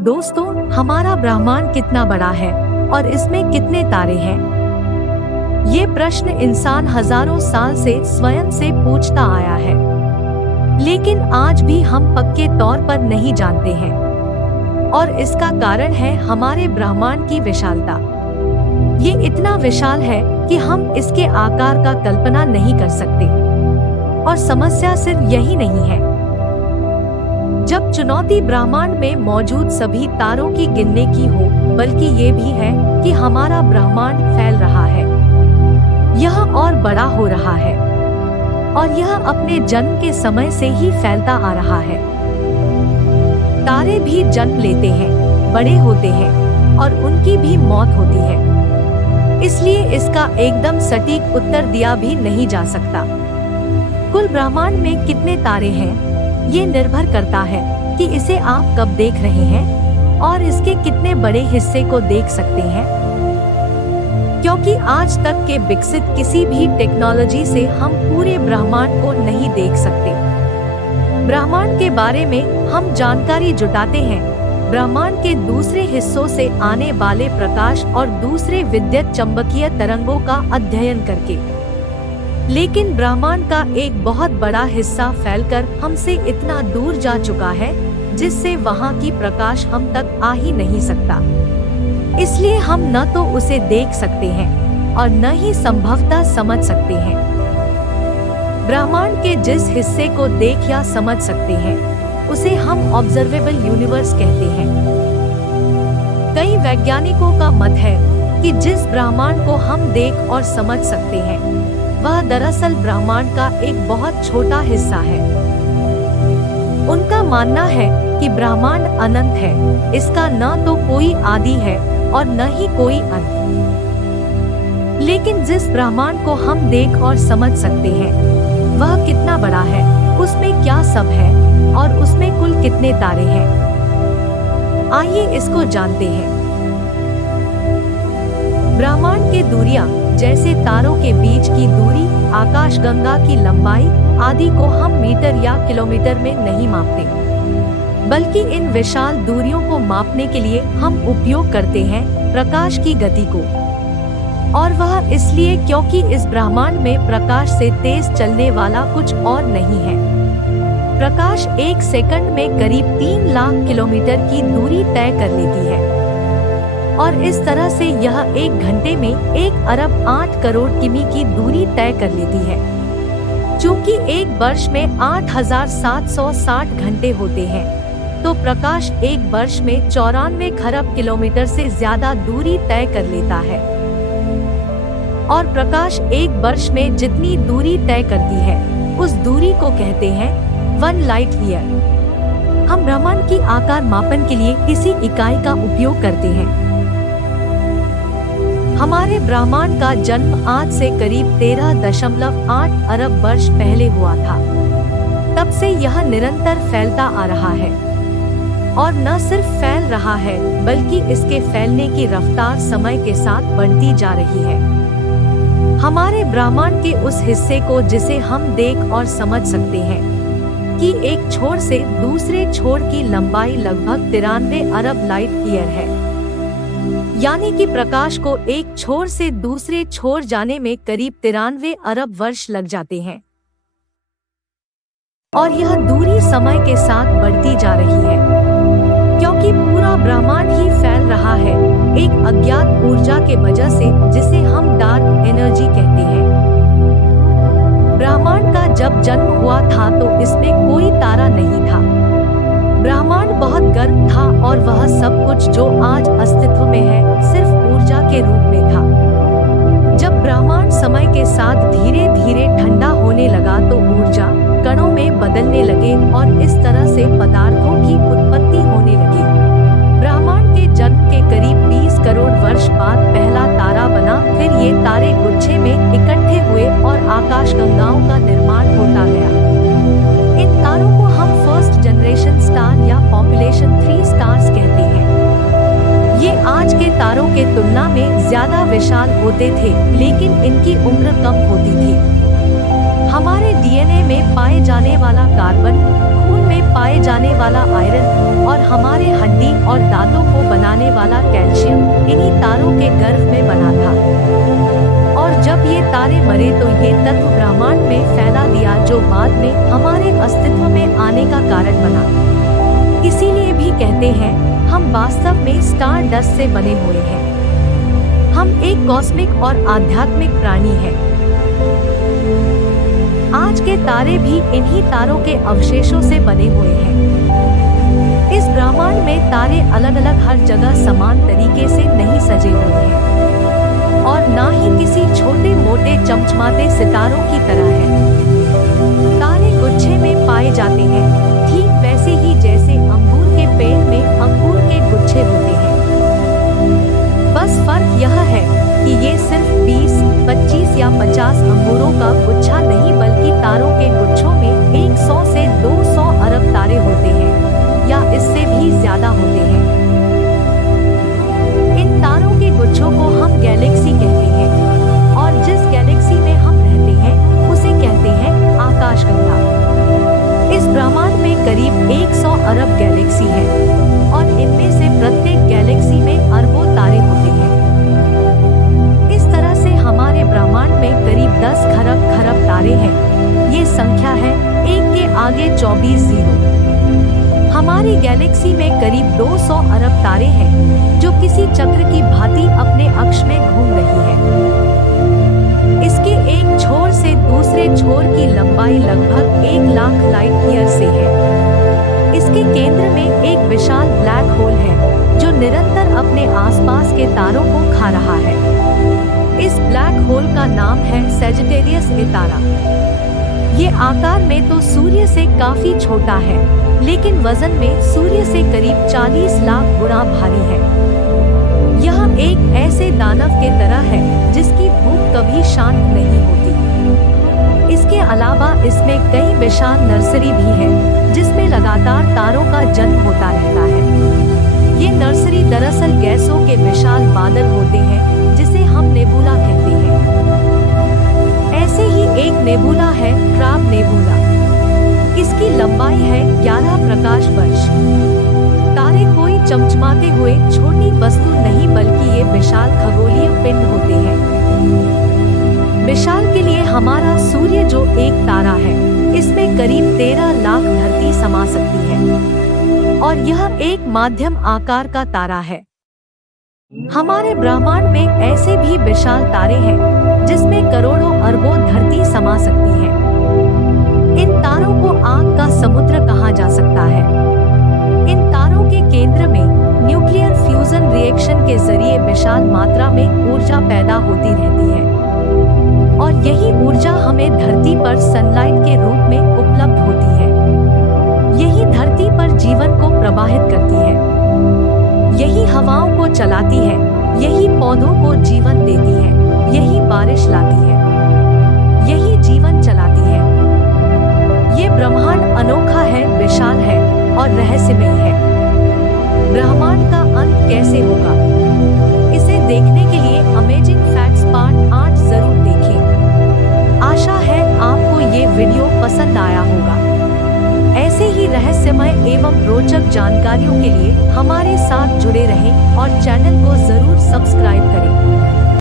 दोस्तों, हमारा ब्रह्मांड कितना बड़ा है और इसमें कितने तारे हैं? ये प्रश्न इंसान हजारों साल से स्वयं से पूछता आया है, लेकिन आज भी हम पक्के तौर पर नहीं जानते हैं। और इसका कारण है हमारे ब्रह्मांड की विशालता। ये इतना विशाल है कि हम इसके आकार का कल्पना नहीं कर सकते। और समस्या सिर्फ यही नहीं है। जब चुनौती ब्रह्मांड में मौजूद सभी तारों की गिनने की हो, बल्कि ये भी है कि हमारा ब्रह्मांड फैल रहा है। यह और बड़ा हो रहा है, और यह अपने जन्म के समय से ही फैलता आ रहा है। तारे भी जन्म लेते हैं, बड़े होते हैं, और उनकी भी मौत होती है। इसलिए इसका एकदम सटीक उत्तर दिया भी नहीं जा सकता। कुल ब्रह्मांड में कितने तारे हैं, ये निर्भर करता है कि इसे आप कब देख रहे हैं और इसके कितने बड़े हिस्से को देख सकते हैं। क्योंकि आज तक के विकसित किसी भी टेक्नोलॉजी से हम पूरे ब्रह्मांड को नहीं देख सकते। ब्रह्मांड के बारे में हम जानकारी जुटाते हैं ब्रह्मांड के दूसरे हिस्सों से आने वाले प्रकाश और दूसरे विद्युत चुंबकीय तरंगों का अध्ययन करके। लेकिन ब्रह्मांड का एक बहुत बड़ा हिस्सा फैलकर हमसे इतना दूर जा चुका है, जिससे वहां की प्रकाश हम तक आ ही नहीं सकता। इसलिए हम न तो उसे देख सकते हैं और न ही संभवतः समझ सकते हैं। ब्रह्मांड के जिस हिस्से को देख या समझ सकते हैं, उसे हम ऑब्जर्वेबल यूनिवर्स कहते हैं। कई वैज्ञानिकों का मत है कि जिस ब्रह्मांड को हम देख और समझ सकते हैं, वह दरअसल ब्रह्मांड का एक बहुत छोटा हिस्सा है। उनका मानना है कि ब्रह्मांड अनंत है, इसका न तो कोई आदि है और न ही कोई अंत। लेकिन जिस ब्रह्मांड को हम देख और समझ सकते हैं, वह कितना बड़ा है, उसमें क्या सब है और उसमें कुल कितने तारे हैं। आइए इसको जानते हैं। ब्रह्मांड की दूरियां, जैसे तारों के बीच की दूरी, आकाशगंगा की लंबाई आदि को हम मीटर या किलोमीटर में नहीं मापते, बल्कि इन विशाल दूरियों को मापने के लिए हम उपयोग करते हैं प्रकाश की गति को। और वह इसलिए क्योंकि इस ब्रह्मांड में प्रकाश से तेज चलने वाला कुछ और नहीं है। प्रकाश एक सेकंड में करीब 3 लाख किलोमीटर की दूरी तय कर लेती है, और इस तरह से यह 1 घंटे में 1 अरब 8 करोड़ किमी की दूरी तय कर लेती है। चूंकि एक वर्ष में 8760 घंटे होते हैं, तो प्रकाश एक वर्ष में 94 खरब किलोमीटर से ज्यादा दूरी तय कर लेता है। और प्रकाश एक वर्ष में जितनी दूरी तय करती है, उस दूरी को कहते हैं 1 लाइट ईयर। हम ब्रह्मांड की आकार मापन के लिए इसी इकाई का उपयोग करते हैं। हमारे ब्रह्मांड का जन्म आज से करीब 13.8 अरब वर्ष पहले हुआ था। तब से यह निरंतर फैलता आ रहा है, और न सिर्फ फैल रहा है, बल्कि इसके फैलने की रफ्तार समय के साथ बढ़ती जा रही है। हमारे ब्रह्मांड के उस हिस्से को जिसे हम देख और समझ सकते हैं, कि एक छोर से दूसरे छोर की लंबाई लगभग 93 अरब लाइट ईयर है। यानी कि प्रकाश को एक छोर से दूसरे छोर जाने में करीब 93 अरब वर्ष लग जाते हैं। और यह दूरी समय के साथ बढ़ती जा रही है, क्योंकि पूरा ब्रह्मांड ही फैल रहा है एक अज्ञात ऊर्जा के वजह से, जिसे हम डार्क एनर्जी कहते हैं। ब्रह्मांड का जब जन्म हुआ था तो इसमें कोई तारा नहीं था। ब्रह्मांड बहुत गर्म था, और वह सब कुछ जो आज अस्तित्व में है सिर्फ ऊर्जा के रूप में था। जब ब्रह्मांड समय के साथ धीरे धीरे ठंडा होने लगा, तो ऊर्जा कणों में बदलने लगे, और इस तरह से पदार्थों की उत्पत्ति होने लगी। ब्रह्मांड के जन्म के करीब 20 करोड़ वर्ष बाद पहला तारा बना, फिर ये तारे गुच्छे में इकट्ठे हुए और आकाशगंगाओं का निर्माण होता गया। इन तारों को हम फर्स्ट जनरेशन स्टार या पॉपुलेशन 3 स्टार्स कहते हैं। ये आज के तारों के तुलना में ज्यादा विशाल होते थे, लेकिन इनकी उम्र कम होती थी। हमारे डीएनए में पाए जाने वाला कार्बन खून में पाए जाने वाला आयरन और हमारे हड्डी और दांतों को बनाने वाला कैल्शियम इन्हीं तारों के गर्भ में बना था। और जब ये तारे मरे तो ये तत्व ब्रह्मांड में फैला दिया, जो बाद में हमारे अस्तित्व में आने का कारण बना। इसीलिए भी कहते हैं हम वास्तव में स्टार डस्ट से बने हुए हैं। हम एक कॉस्मिक और आध्यात्मिक प्राणी हैं। आज के तारे भी इन्हीं तारों के अवशेषों से बने हुए हैं। इस ब्रह्मांड में तारे अलग अलग हर जगह समान तरीके से नहीं सजे हुए हैं और ना ही किसी छोटे मोटे चमचमाते सितारों की तरह है। तारे गुच्छे में पाए जाते हैं, ठीक वैसे ही जैसे अंगूर के पेड़ में अंगूर के गुच्छे होते हैं। बस फर्क यह है कि ये सिर्फ 20, 25 या 50 अंगूरों का गुच्छा नहीं, बल्कि तारों के गुच्छों में 100 से 200 अरब तारे होते हैं या इससे भी ज्यादा होते हैं। इन तारों के गुच्छों को हम गैलेक्सी कहते हैं और जिस गैलेक्सी में हम रहते हैं उसे कहते हैं आकाशगंगा। इस ब्रह्मांड में करीब 100 अरब गैलेक्सी है और इनमें से प्रत्येक गैलेक्सी में अरबों तारे होते हैं। इस तरह से हमारे ब्रह्मांड में करीब 10 खरब तारे हैं। ये संख्या है 1 के आगे 24 जीरो। हमारी गैलेक्सी में करीब 200 अरब तारे हैं जो किसी चक्र की भांति अपने अक्ष में घूम रही है। इसके एक छोर से दूसरे छोर की लंबाई लगभग 1 लाख लाइट ईयर से है। इसके केंद्र में एक विशाल ब्लैक होल है जो निरंतर अपने आसपास के तारों को खा रहा है। इस ब्लैक होल का नाम है सैजिटेरियस ए तारा। ये आकार में तो सूर्य से काफी छोटा है, लेकिन वजन में सूर्य से करीब 40 लाख गुना भारी है। यह एक ऐसे दानव के तरह है जिसकी भूख कभी शांत नहीं होती। इसके अलावा इसमें कई विशाल नर्सरी भी है जिसमें लगातार तारों का जन्म होता रहता है। ये नर्सरी दरअसल गैसों के विशाल बादल होते हैं जिसे हम नेबुला कहते हैं। ऐसे ही एक नेबुला है क्राब नेबुला। इसकी लंबाई है 11 प्रकाश वर्ष। तारे कोई चमचमाते हुए छोटी वस्तु नहीं, बल्कि ये विशाल खगोलीय पिंड होते हैं। विशाल के लिए हमारा सूर्य जो एक तारा है, इसमें करीब 13 लाख धरती समा सकती है और यह एक माध्यम आकार का तारा है। हमारे ब्रह्मांड में ऐसे भी विशाल तारे हैं जिसमें करोड़ों अरबों धरती समा सकती है। इन तारों को आग का समुद्र कहा जा सकता है। इन तारों के केंद्र में न्यूक्लियर फ्यूजन रिएक्शन के जरिए विशाल मात्रा में ऊर्जा पैदा होती रहती है और यही ऊर्जा हमें धरती पर सनलाइट के रूप में उपलब्ध होती है। यही धरती पर जीवन को प्रवाहित करती है, यही हवाओं को चलाती है, यही पौधों को जीवन देती है, यही बारिश लाती है, यही जीवन चलाती है। ये ब्रह्मांड अनोखा है, विशाल है और रहस्यमयी है। ब्रह्मांड का अंत कैसे होगा, इसे देखने के लिए अमेजिंग फैक्ट्स पार्ट 8 जरूर देखें। आशा है आपको ये वीडियो पसंद आया होगा। ऐसे ही रहस्यमय एवं रोचक जानकारियों के लिए हमारे साथ जुड़े रहें और चैनल को जरूर सब्सक्राइब करें।